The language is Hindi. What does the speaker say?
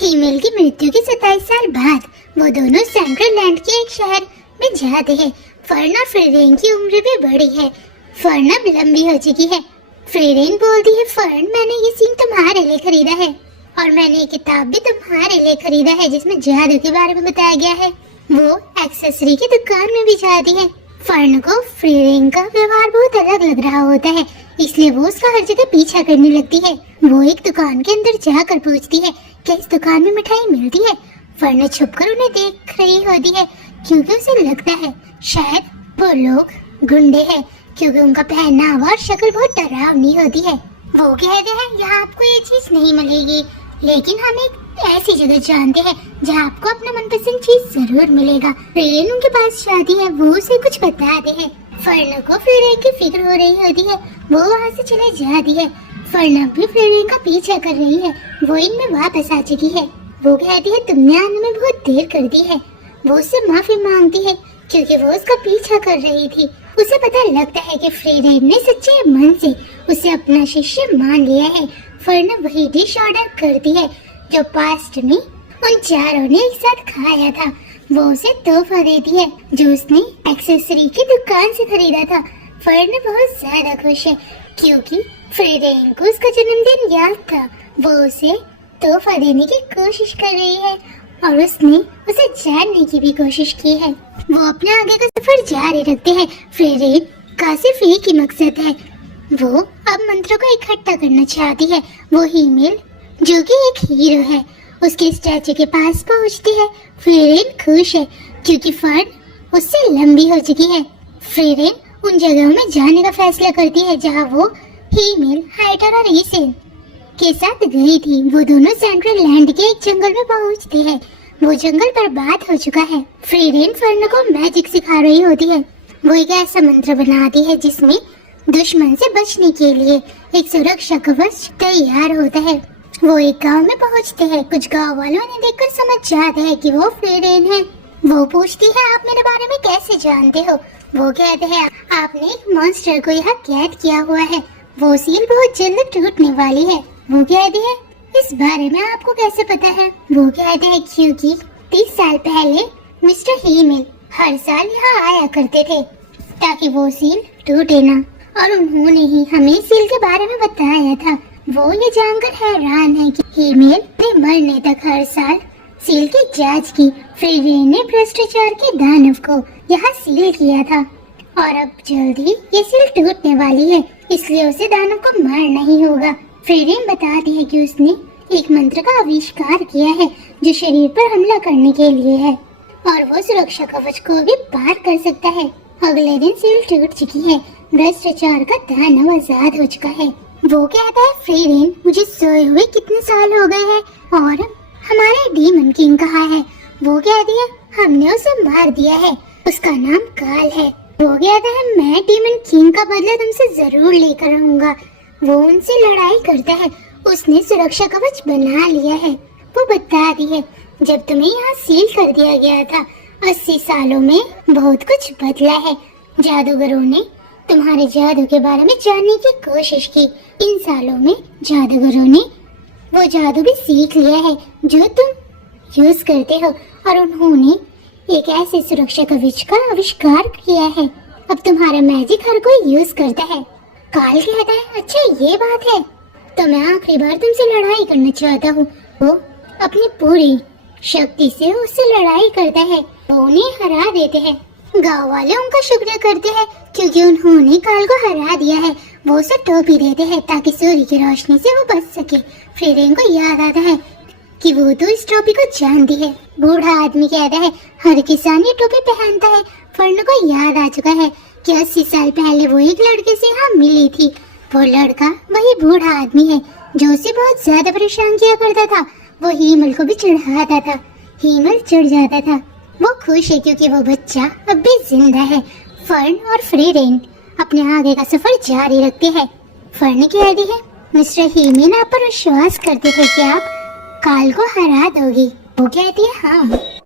हीमेल की मृत्यु के 27 साल बाद वो दोनों सेंट्रल लैंड के एक शहर में जाते हैं। फर्न और फ्रीरेन की उम्र भी बड़ी है। फर्न अब लंबी हो चुकी है। फ्रीरेन बोलती है, फर्न मैंने ये सीन तुम्हारे लिए खरीदा है और मैंने ये किताब भी तुम्हारे लिए खरीदा है जिसमें जादू के बारे में बताया गया है। वो एक्सेसरी की दुकान में भी जाती है। फर्न को फ्रीरेन का व्यवहार बहुत अलग लग रहा होता है, इसलिए वो उसका हर जगह पीछा करने लगती है। वो एक दुकान के अंदर जाकर पूछती है, क्या इस दुकान में मिठाई मिलती है? फर्न छुपकर उन्हें देख रही होती है क्योंकि उसे लगता है शायद वो लोग गुंडे हैं, क्योंकि उनका पहनावा और शक्ल बहुत डरावनी होती है। वो कहते हैं, यहाँ आपको ये चीज नहीं मिलेगी, लेकिन हम एक ऐसी जगह जानते हैं जहाँ आपको अपना मनपसंद चीज जरूर मिलेगा। फ्रीरेन उनके पास जाती है, वो उसे कुछ बताते हैं। फर्न को फ्रीरेन की फिक्र हो रही होती है, वो वहाँ से चले जाती है। फर्न भी फ्रीरेन का पीछा कर रही है, वो इनमें वापस आ चुकी है। वो कहती है, तुमने आने में बहुत देर कर दी है। वो उससे माफी मांगती है क्योंकि वो उसका पीछा कर रही थी। उसे पता लगता है कि फ्रीरेन ने सच्चे मन से उसे अपना शिष्य मान लिया है। फर्न वही डिश ऑर्डर करती है जो पास्ट में उन चारों ने एक साथ खाया था। वो उसे तोहफा देती है जो उसने एक्सेसरी की दुकान से खरीदा था। फर्न बहुत ज्यादा खुश है क्योंकि फ्रीरेन को उसका जन्मदिन याद था। वो उसे तोहफा देने की कोशिश कर रही है और उसने उसे जानने की भी कोशिश की है। वो अपने आगे का सफर जारी रखते हैं। फ्रीरेन का सिर्फ एक ही मकसद है, वो अब मंत्रों को इकट्ठा करना चाहती है। वो हीमेल जो कि एक हीरो है उसके स्टैचू के पास पहुंचती है। फ्रीरेन खुश है क्योंकि फर्न उससे लंबी हो चुकी है। फ्रीरेन उन जगहों में जाने का फैसला करती है जहां वो हीमेल, हाइटर और ईसेन के साथ गई थी। वो दोनों सेंट्रल लैंड के एक जंगल में पहुंचते हैं। वो जंगल बर्बाद हो चुका है। फ्रीरेन फर्न को मैजिक सिखा रही होती है। वो एक ऐसा मंत्र बनाती है जिसमें दुश्मन से बचने के लिए एक सुरक्षा कवच तैयार होता है। वो एक गांव में पहुंचते हैं। कुछ गांव वालों ने देखकर समझ जाते हैं कि वो फ्रीरेन है। वो पूछती है, आप मेरे बारे में कैसे जानते हो? वो कहते हैं, आपने एक मॉन्स्टर को यहाँ कैद किया हुआ है। वो सील बहुत जल्द टूटने वाली है। वो कहती है, इस बारे में आपको कैसे पता है? वो कहते हैं, क्योंकि 30 साल पहले मिस्टर हीमेल हर साल यहाँ आया करते थे ताकि वो सील टूटे ना, और उन्होंने ही हमें सील के बारे में बताया था। वो ये जानकर हैरान है कि हीमेल ने मरने तक हर साल सील की जांच की। फ्रीरेन ने भ्रष्टाचार के दानव को यहाँ सील किया था और अब जल्दी ये सील टूटने वाली है, इसलिए उसे दानव को मारना ही होगा। फ्रीरेन बताती है कि उसने एक मंत्र का आविष्कार किया है जो शरीर पर हमला करने के लिए है और वो सुरक्षा कवच को भी पार कर सकता है। अगले दिन सील टूट चुकी है। भ्रष्टाचार का दानव आजाद हो चुका है। वो कहता है, फ्रीरेन मुझे सोए हुए कितने साल हो गए हैं और हमारे डीमन किंग कहाँ है? वो कहती है, हमने उसे मार दिया है, उसका नाम काल है। वो कहता है, मैं डीमन किंग का बदला तुमसे जरूर लेकर आऊंगा। वो उनसे लड़ाई करता है। उसने सुरक्षा कवच बना लिया है। वो बताती है, जब तुम्हें यहाँ सील कर दिया गया था 80 सालों में बहुत कुछ बदला है। जादूगरों ने तुम्हारे जादू के बारे में जानने की कोशिश की। इन सालों में जादूगरों ने वो जादू भी सीख लिया है जो तुम यूज करते हो और उन्होंने एक ऐसे सुरक्षा कवच का आविष्कार किया है। अब तुम्हारा मैजिक हर कोई यूज करता है। काल कहता है, अच्छा ये बात है, तो मैं आखिरी बार तुमसे लड़ाई करना चाहता हूँ। वो अपनी पूरी शक्ति से उससे लड़ाई करता है। वो उन्हें हरा देते हैं। गांव वाले उनका शुक्रिया करते हैं क्योंकि उन्होंने काल को हरा दिया है। वो उसे टोपी देते हैं ताकि सूर्य की रोशनी से वो बच सके। फ्रीरेन को याद आता है कि वो तो इस टोपी को जानती है। बूढ़ा आदमी कहता है, हर किसान ये टोपी पहनता है। फर्न को याद आ चुका है कि 80 साल पहले वो एक लड़के से यहाँ मिली थी। वो लड़का वही बूढ़ा आदमी है जो उसे बहुत ज्यादा परेशान किया करता था। वो हीमेल को भी चिढ़ाता था। हीमेल चिढ़ जाता था। वो खुश है क्योंकि वो बच्चा अब भी जिंदा है। फर्न और फ्रीरेन अपने आगे का सफर जारी रखते हैं। फर्न कहती है, मिस्टर हीमेल आप पर विश्वास करते थे कि आप काल को हरा दोगी। वो कहती है, हाँ